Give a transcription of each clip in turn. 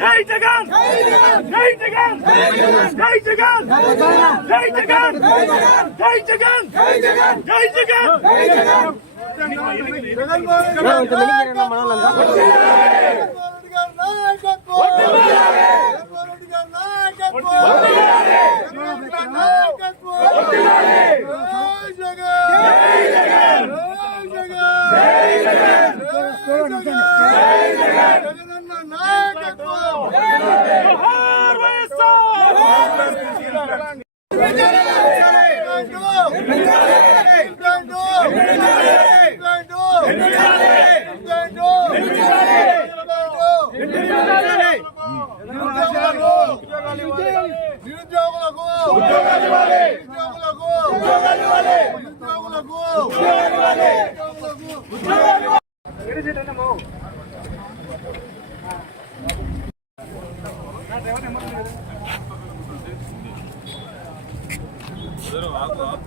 జై జగన్ జై జగన్ జై జగన్ జై జగన్ జై జగన్ జై జగన్ జై జగన్ జై జగన్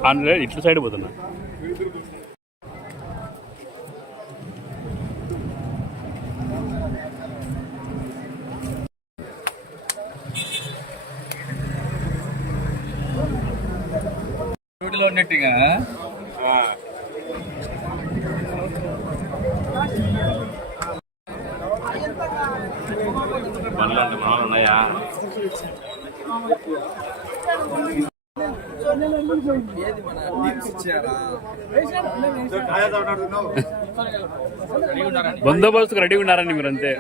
అందులో ఇట్ల సైడ్ పోతున్నా రోడ్లో ఉన్నట్టుగా బండ్లు మామూలు ఉన్నాయా? బందోబస్తుకు రెడీగా ఉన్నారండి మీరు అంతే.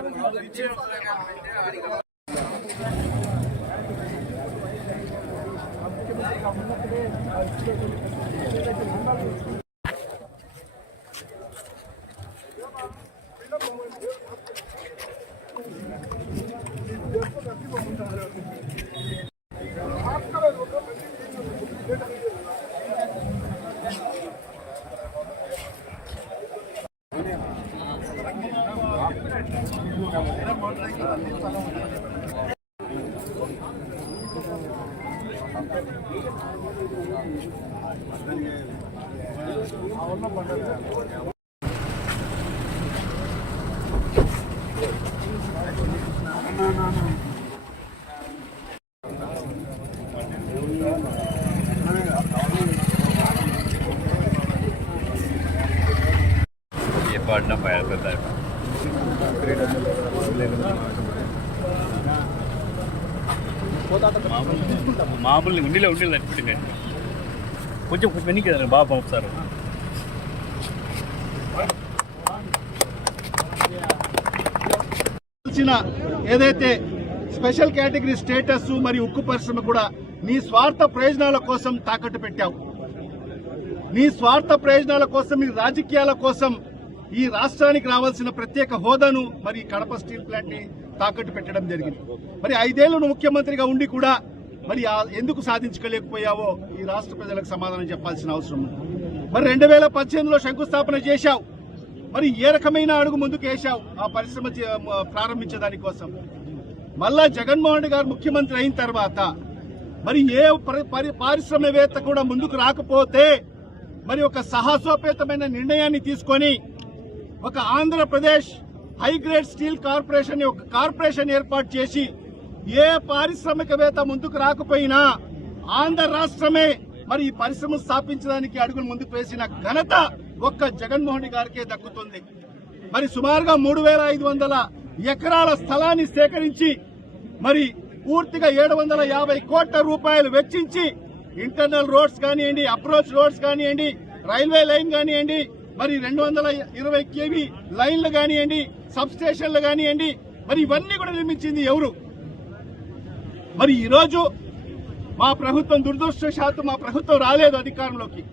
పడిన పెద్ద మామూలు ఉండిలే తప్పిపెట్టింది కొంచెం వెనక్కి కదా బాబా ఒకసారి. ఏదైతే స్పెషల్ కేటగిరీ స్టేటస్ మరియు ఉక్కు పరిశ్రమ కూడా నీ స్వార్థ ప్రయోజనాల కోసం తాకట్టు పెట్టావు. నీ స్వార్థ ప్రయోజనాల కోసం, నీ రాజకీయాల కోసం ఈ రాష్ట్రానికి రావాల్సిన ప్రత్యేక హోదాను మరి కడప స్టీల్ ప్లాంట్ ని తాకట్టు పెట్టడం జరిగింది. మరి 5 ఏళ్లు ముఖ్యమంత్రిగా ఉండి కూడా మరి ఎందుకు సాధించుకోలేకపోయావో ఈ రాష్ట్ర ప్రజలకు సమాధానం చెప్పాల్సిన అవసరం ఉంది. మరి 2018లో శంకుస్థాపన చేశావు. మరి ఏ రకమైన అడుగు ముందుకు వేశావు ఆ పరిశ్రమ ప్రారంభించడానికి కోసం? మళ్ళా జగన్మోహన్ రెడ్డి గారు ముఖ్యమంత్రి అయిన తర్వాత మరి ఏ పారిశ్రామికవేత్త కూడా ముందుకు రాకపోతే మరి ఒక సాహసోపేతమైన నిర్ణయాన్ని తీసుకొని ఒక ఆంధ్రప్రదేశ్ హైగ్రేడ్ స్టీల్ కార్పొరేషన్ ఒక కార్పొరేషన్ ఏర్పాటు చేసి ఏ పారిశ్రామికవేత్త ముందుకు రాకపోయినా ఆంధ్ర రాష్ట్రమే మరి ఈ పరిశ్రమ స్థాపించడానికి అడుగులు ముందుకు వేసిన ఘనత ఒక్క జగన్మోహన్ రెడ్డి గారికే దక్కుతుంది. మరి సుమారుగా 3500 ఎకరాల స్థలాన్ని సేకరించి మరి పూర్తిగా 750 కోట్ల రూపాయలు వెచ్చించి ఇంటర్నల్ రోడ్స్ కానివ్వండి, అప్రోచ్ రోడ్స్ కానివ్వండి, రైల్వే లైన్ కానివ్వండి, మరి 220 kV లైన్లు కానివ్వండి, సబ్ స్టేషన్లు కానివ్వండి, మరి ఇవన్నీ కూడా నిర్మించింది ఎవరు? మరి ఈరోజు మా ప్రభుత్వం దురదృష్టవశాత్తు మా ప్రభుత్వం రాలేదు అధికారంలోకి.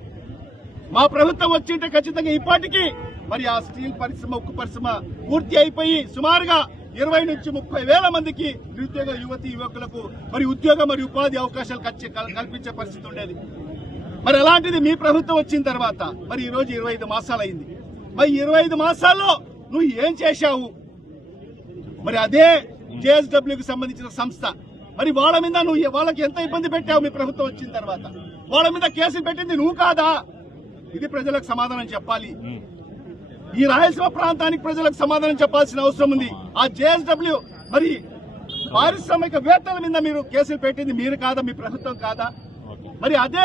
మా ప్రభుత్వం వచ్చింటే ఖచ్చితంగా ఇప్పటికీ మరి ఆ స్టీల్ పరిశ్రమ, ఉక్కు పరిశ్రమ పూర్తి అయిపోయి సుమారుగా 20 నుంచి 30 వేల మందికి నిరుద్యోగ యువతి యువకులకు మరి ఉద్యోగ మరియు ఉపాధి అవకాశాలు కల్పించే పరిస్థితి ఉండేది. మరి అలాంటిది మీ ప్రభుత్వం వచ్చిన తర్వాత మరి ఈ రోజు 25 మాసాలు అయింది. మరి 25 మాసాల్లో నువ్వు ఏం చేశావు? మరి అదే జేఎస్డబ్ల్యూకి సంబంధించిన సంస్థ మరి వాళ్ళ మీద నువ్వు వాళ్ళకి ఎంత ఇబ్బంది పెట్టావు మీ ప్రభుత్వం వచ్చిన తర్వాత? వాళ్ళ మీద కేసులు పెట్టింది నువ్వు కాదా? ఇది ప్రజలకు సమాధానం చెప్పాలి. ఈ రాయలసీమ ప్రాంతానికి ప్రజలకు సమాధానం చెప్పాల్సిన అవసరం ఉంది. ఆ జేఎస్డబ్ల్యూ మరి పారిశ్రామికవేత్తల మీద మీరు కేసులు పెట్టింది మీరు కాదా? మీ ప్రభుత్వం కాదా? మరి అదే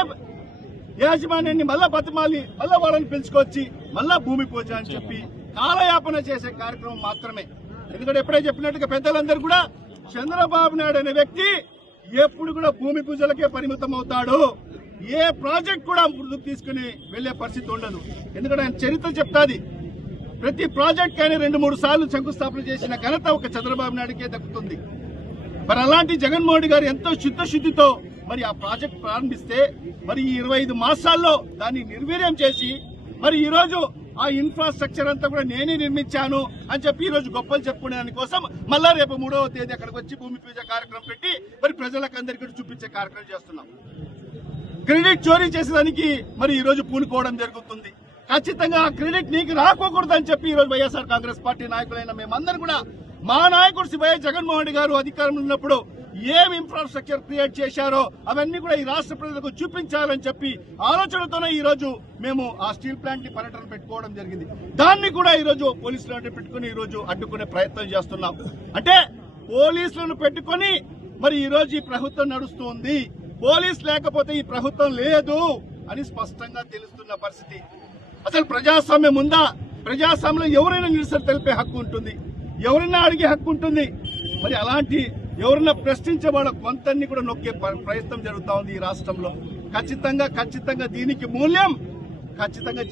యాజమాన్యాన్ని మళ్ళా బతిమాలి మళ్ళా వాళ్ళని పిలుచుకొచ్చి మళ్ళా భూమి పూజ అని చెప్పి కాలయాపన చేసే కార్యక్రమం మాత్రమే. ఎందుకంటే ఎప్పుడే చెప్పినట్టుగా పెద్దలందరూ కూడా చంద్రబాబు నాయుడు అనే వ్యక్తి ఎప్పుడు కూడా భూమి పూజలకే పరిమితం అవుతాడు. ఏ ప్రాజెక్ట్ కూడా ముందుకు తీసుకుని వెళ్లే పరిస్థితి ఉండదు. ఎందుకంటే ఆయన చరిత్ర చెప్తాది. ప్రతి ప్రాజెక్ట్ కానీ 2-3 సార్లు శంకుస్థాపన చేసిన ఘనత ఒక చంద్రబాబు నాయుడుకే దక్కుతుంది. మరి అలాంటి జగన్మోహన్ గారు ఎంతో చిత్తశుద్ధితో మరి ఆ ప్రాజెక్ట్ ప్రారంభిస్తే మరి ఈ 25 మాసాల్లో దాన్ని నిర్వీర్యం చేసి మరి ఈ రోజు ఆ ఇన్ఫ్రాస్ట్రక్చర్ అంతా కూడా నేనే నిర్మించాను అని చెప్పి ఈ రోజు గొప్పలు చెప్పుకునే దానికోసం మళ్ళా రేపు 3వ తేదీ అక్కడికి వచ్చి భూమి పూజ కార్యక్రమం పెట్టి మరి ప్రజలకు అందరికీ చూపించే కార్యక్రమం చేస్తున్నాం. క్రెడిట్ చోరీ చేసేదానికి మరి ఈ రోజు పూనుకోవడం జరుగుతుంది. ఖచ్చితంగా ఆ క్రెడిట్ నీకు రాకూడదని చెప్పి ఈ రోజు వైఎస్ఆర్ కాంగ్రెస్ పార్టీ నాయకులైన మేమందరం కూడా మా నాయకుడు శ్రీ వైఎస్ జగన్మోహన్ రెడ్డి గారు అధికారంలో ఉన్నప్పుడు ఏం ఇన్ఫ్రాస్ట్రక్చర్ క్రియేట్ చేశారో అవన్నీ కూడా ఈ రాష్ట్ర ప్రజలకు చూపించాలని చెప్పి ఆలోచనతోనే ఈ రోజు మేము ఆ స్టీల్ ప్లాంట్ ని పర్యటన పెట్టుకోవడం జరిగింది. దాన్ని కూడా ఈ రోజు పోలీసులు పెట్టుకుని ఈ రోజు అడ్డుకునే ప్రయత్నం చేస్తున్నాం. అంటే పోలీసులను పెట్టుకుని మరి ఈ రోజు ఈ ప్రభుత్వం నడుస్తుంది. పోలీస్ లేకపోతే ఈ ప్రభుత్వం లేదు అని స్పష్టంగా తెలుస్తున్న పరిస్థితి. అసలు ప్రజాస్వామ్యం ఉందా? ప్రజాస్వామ్యంలో ఎవరైనా నిరసన తెలిపే హక్కు ఉంటుంది, ఎవరైనా అడిగే హక్కు ఉంటుంది. మరి అలాంటి ఎవరైనా ప్రశ్నించే వాళ్ళ కొంతన్ని కూడా నొక్కే ప్రయత్నం జరుగుతా ఉంది ఈ రాష్ట్రంలో. ఖచ్చితంగా దీనికి మూల్యం ఖచ్చితంగా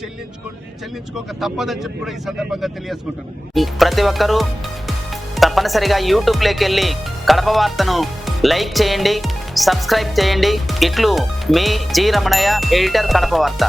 చెల్లించుకోక తప్పదని చెప్పి కూడా ఈ సందర్భంగా తెలియజేసుకుంటున్నాను. ప్రతి ఒక్కరూ తప్పనిసరిగా యూట్యూబ్ లోకి వెళ్ళి కడప వార్తను లైక్ చేయండి, సబ్స్క్రైబ్ చేయండి. ఇట్లు మీ జి రమణయ్య, ఎడిటర్, కడప వార్త.